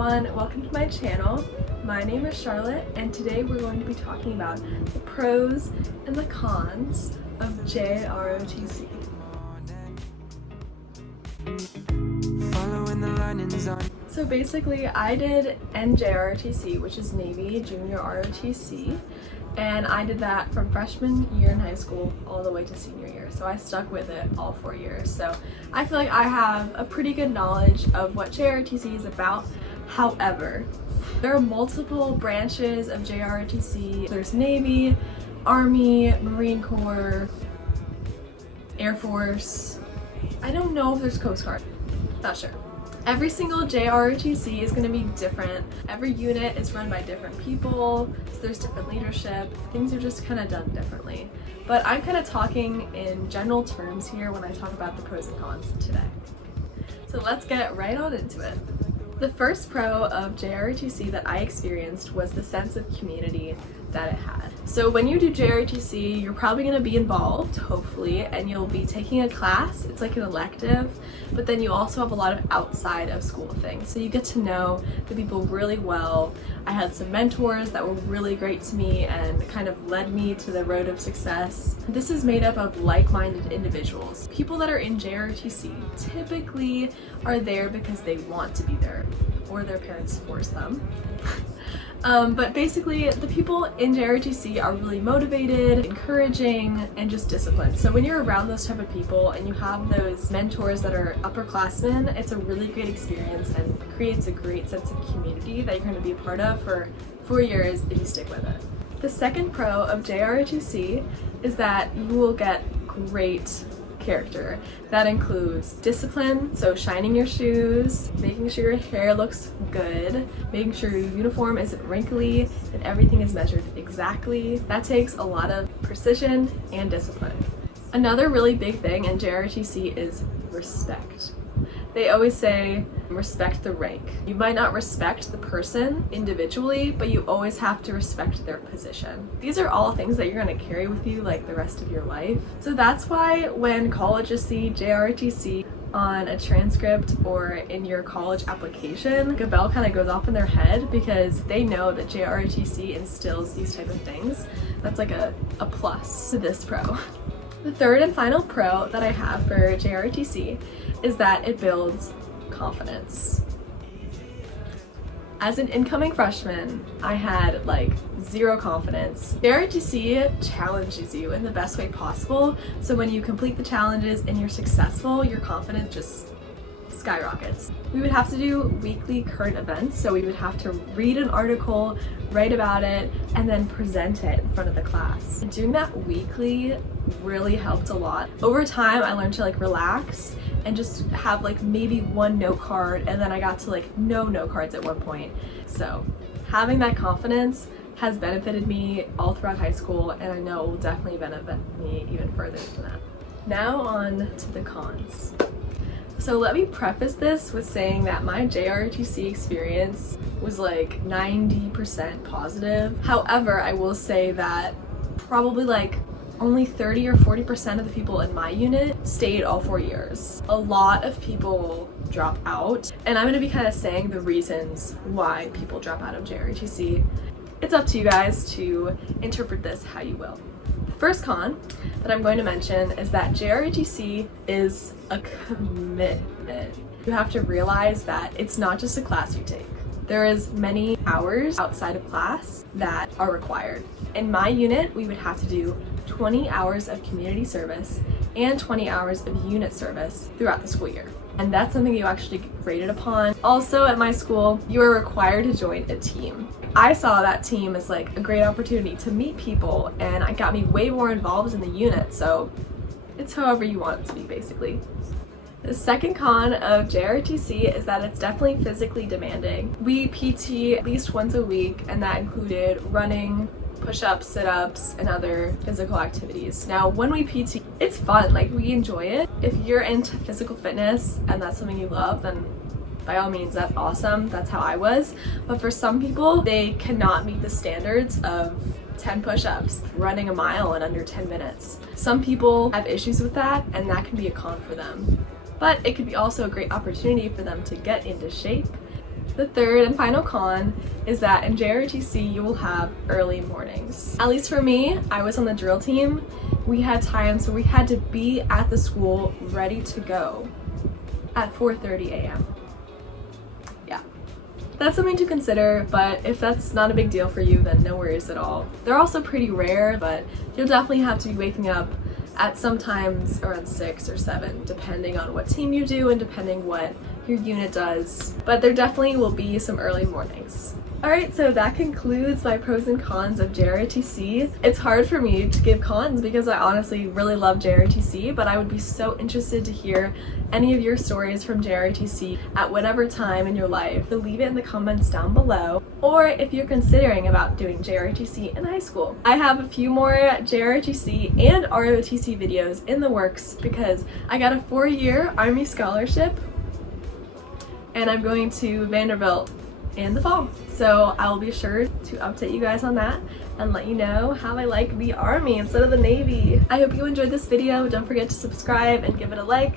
everyone, welcome to my channel. My name is Charlotte and today we're going to be talking about the pros and the cons of JROTC. So basically I did NJROTC, which is Navy Junior ROTC, and I did that from freshman year in high school all the way to senior year. So I stuck with it all 4 years. So I feel like I have a pretty good knowledge of what JROTC is about. However, there are multiple branches of JROTC. There's Navy, Army, Marine Corps, Air Force. I don't know if there's Coast Guard. Not sure. Every single JROTC is going to be different. Every unit is run by different people, so there's different leadership. Things are just kind of done differently. But I'm kind of talking in general terms here when I talk about the pros and cons today. So let's get right on into it. The first pro of JROTC that I experienced was the sense of community that it had. So when you do JROTC, you're probably going to be involved, hopefully, and you'll be taking a class. It's like an elective, but then you also have a lot of outside of school things. So you get to know the people really well. I had some mentors that were really great to me and kind of led me to the road of success. This is made up of like-minded individuals. People that are in JROTC typically are there because they want to be there, or their parents force them. But basically, the people in JROTC are really motivated, encouraging, and just disciplined. So when you're around those type of people and you have those mentors that are upperclassmen, it's a really great experience and creates a great sense of community that you're going to be a part of for 4 years if you stick with it. The second pro of JROTC is that you will get great character. That includes discipline, so shining your shoes, making sure your hair looks good, making sure your uniform isn't wrinkly, and everything is measured exactly. That takes a lot of precision and discipline. Another really big thing in JROTC is respect. They always say, respect the rank. You might not respect the person individually, but you always have to respect their position. These are all things that you're going to carry with you like the rest of your life. So that's why when colleges see JROTC on a transcript or in your college application, a bell kind of goes off in their head because they know that JROTC instills these type of things. That's like a plus to this pro. The third and final pro that I have for JROTC is that it builds confidence. As an incoming freshman, I had like zero confidence. JROTC challenges you in the best way possible, so when you complete the challenges and you're successful, your confidence just skyrockets. We would have to do weekly current events, so we would have to read an article, write about it, and then present it in front of the class. And doing that weekly really helped a lot. Over time, I learned to like relax and just have like maybe one note card, and then I got to like no note cards at one point. So having that confidence has benefited me all throughout high school, and I know it will definitely benefit me even further than that. Now on to the cons. So let me preface this with saying that my JROTC experience was like 90% positive. However, I will say that probably like only 30 or 40% of the people in my unit stayed all 4 years. A lot of people drop out, and I'm going to be kind of saying the reasons why people drop out of JROTC. It's up to you guys to interpret this how you will. First con that I'm going to mention is that JROTC is a commitment. You have to realize that it's not just a class you take. There is many hours outside of class that are required. In my unit, we would have to do 20 hours of community service and 20 hours of unit service throughout the school year. And that's something you actually get graded upon. Also at my school, you are required to join a team. I saw that team as like a great opportunity to meet people, and it got me way more involved in the unit, so it's however you want it to be basically. The second con of JROTC is that it's definitely physically demanding. We PT at least once a week, and that included running, push-ups, sit-ups, and other physical activities. Now, when we PT, it's fun, like we enjoy it. If you're into physical fitness and that's something you love, then by all means, that's awesome. That's how I was. But for some people, they cannot meet the standards of 10 push-ups, running a mile in under 10 minutes. Some people have issues with that, and that can be a con for them. But it could be also a great opportunity for them to get into shape The third and final con is that in JROTC you will have early mornings. At least for me, I was on the drill team. We had times where we had to be at the school ready to go at 4:30 a.m. Yeah. That's something to consider, but if that's not a big deal for you, then no worries at all. They're also pretty rare, but you'll definitely have to be waking up at sometimes around 6 or 7, depending on what team you do and depending what your unit does. But there definitely will be some early mornings. Alright, so that concludes my pros and cons of JROTC. It's hard for me to give cons because I honestly really love JROTC, but I would be so interested to hear any of your stories from JROTC at whatever time in your life. So leave it in the comments down below, or if you're considering about doing JROTC in high school. I have a few more JROTC and ROTC videos in the works because I got a 4-year Army scholarship and I'm going to Vanderbilt in the fall. So I will be sure to update you guys on that and let you know how I like the Army instead of the Navy. I hope you enjoyed this video. Don't forget to subscribe and give it a like.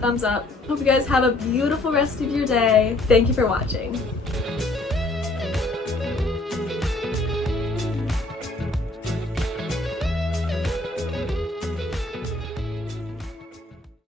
Thumbs up. Hope you guys have a beautiful rest of your day. Thank you for watching.